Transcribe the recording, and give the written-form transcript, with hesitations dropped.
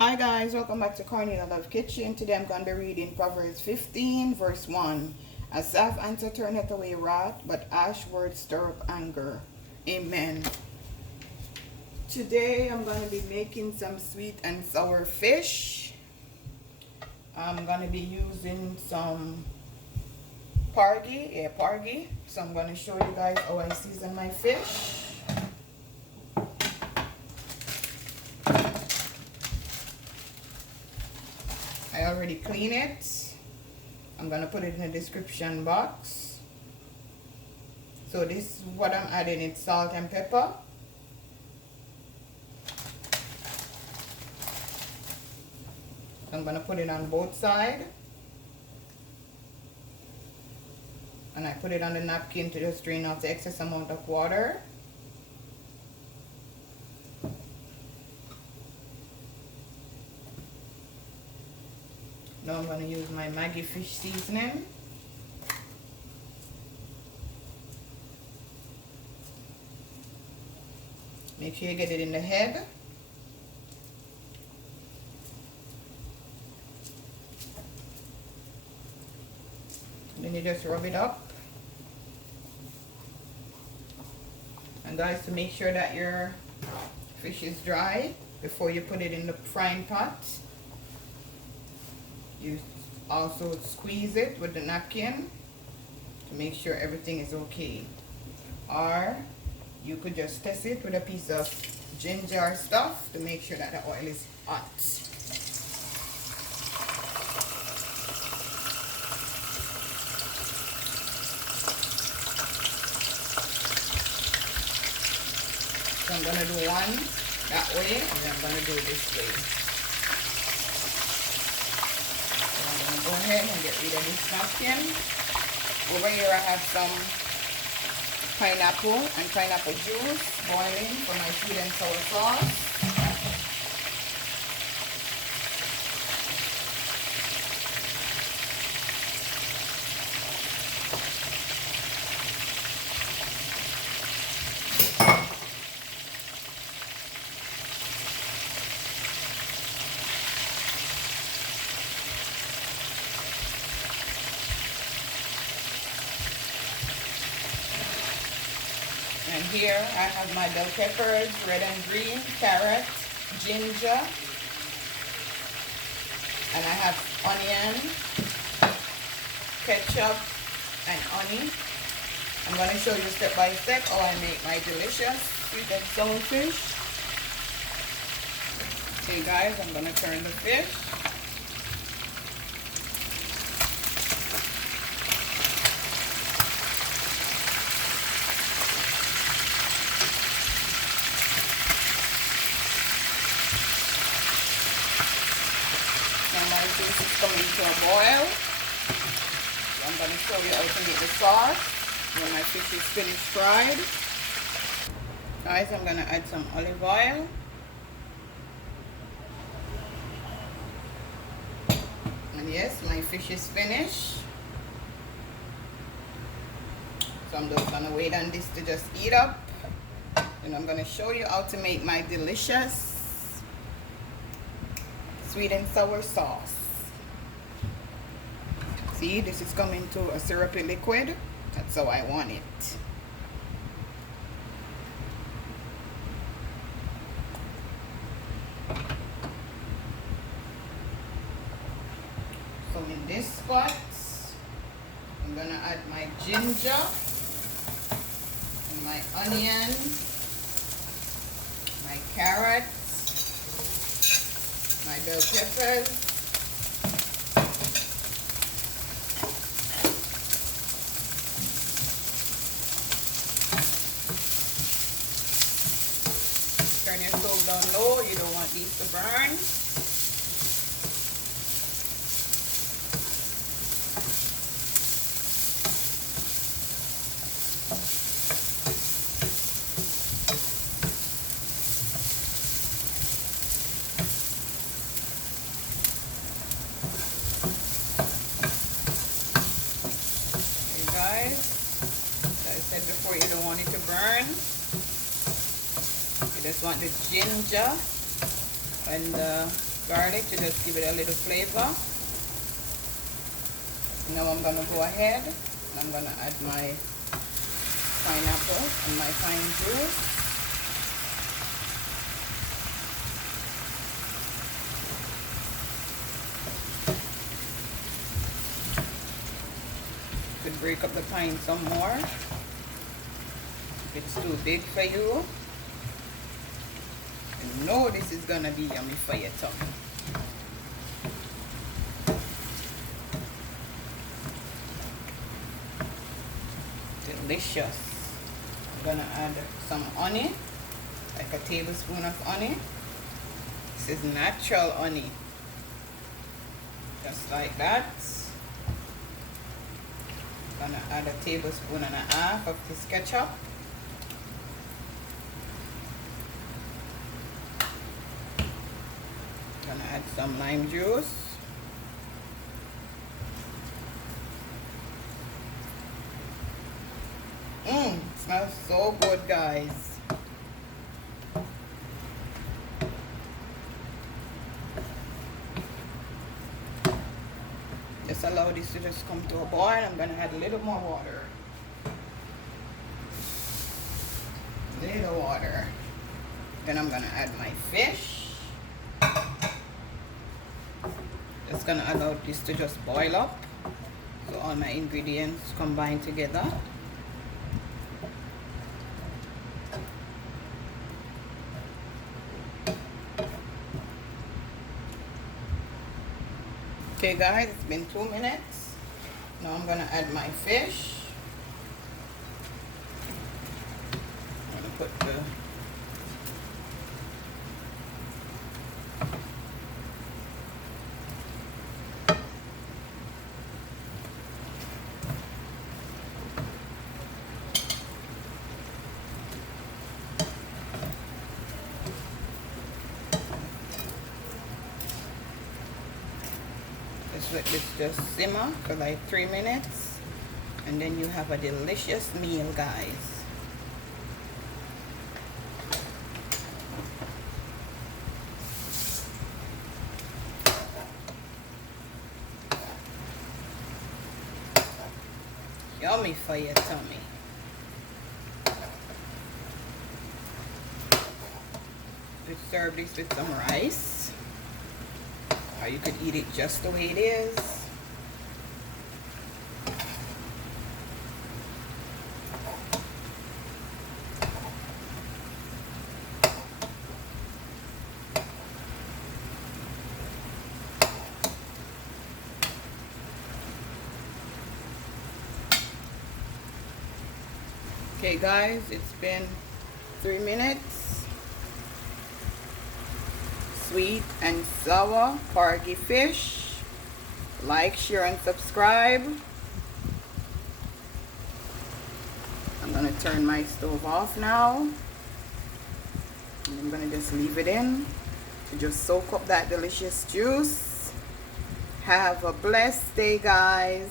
Hi guys, welcome back to CORNELIALOVE KITCHEN. Today I'm going to be reading Proverbs 15 verse 1. A soft answer turneth away wrath, but harsh words stir up anger. Amen. Today I'm going to be making some sweet and sour fish. I'm going to be using some porgy. So I'm going to show you guys how I season my fish. I already cleaned it. I'm going to put it in the description box. So this is what I'm adding. It's salt and pepper. I'm going to put it on both sides. And I put it on the napkin to just drain off the excess amount of water. Now I'm going to use my Maggi fish seasoning. Make sure you get it in the head. Then you just rub it up. And guys, to make sure that your fish is dry before you put it in the frying pot, you also squeeze it with the napkin to make sure everything is okay. Or you could just test it with a piece of ginger stuff to make sure that the oil is hot. So I'm gonna do one that way, and then I'm gonna do it this way. Go ahead and get rid of this napkin. Over here I have some pineapple and pineapple juice boiling for my sweet and sour sauce. And here I have my bell peppers, red and green, carrot, ginger, and I have onion, ketchup, and honey. I'm going to show you step by step how I make my delicious sweet and sour fish. Okay guys, I'm going to turn the fish. My fish is coming to a boil. So I'm going to show you how to make the sauce when my fish is finished fried. Guys, I'm going to add some olive oil. And yes, my fish is finished. So I'm just going to wait on this to just heat up. And I'm going to show you how to make my delicious sweet and sour sauce. See, this is coming to a syrupy liquid. That's how I want it. So in this spot, I'm gonna add my ginger and my onion, my carrot, my bell peppers, turn your stove down low, you don't want these to burn. Guys, as I said before, you don't want it to burn. You just want the ginger and the garlic to just give it a little flavor. Now I'm gonna go ahead and I'm gonna add my pineapple and my pine juice. Could break up the pine some more if it's too big for you. You know this is gonna be yummy for your tummy. Delicious. I'm gonna add some honey, like a tablespoon of honey. This is natural honey, just like that. I'm gonna add a tablespoon and a half of this ketchup. Gonna add some lime juice. Smells so good, guys. Just allow this to just come to a boil. I'm gonna add a little more water. Little water. Then I'm gonna add my fish. Just gonna allow this to just boil up, so all my ingredients combine together. Okay guys, it's been 2 minutes. Now I'm gonna add my fish. I'm gonna put the let this just simmer for like 3 minutes, and then you have a delicious meal, guys. Yummy for your tummy. You serve this with some rice, or you could eat it just the way it is. Okay guys, it's been 3 minutes. Sweet and sour porgy fish. Like, share, and subscribe. I'm gonna turn my stove off now. And I'm gonna just leave it in to just soak up that delicious juice. Have a blessed day, guys.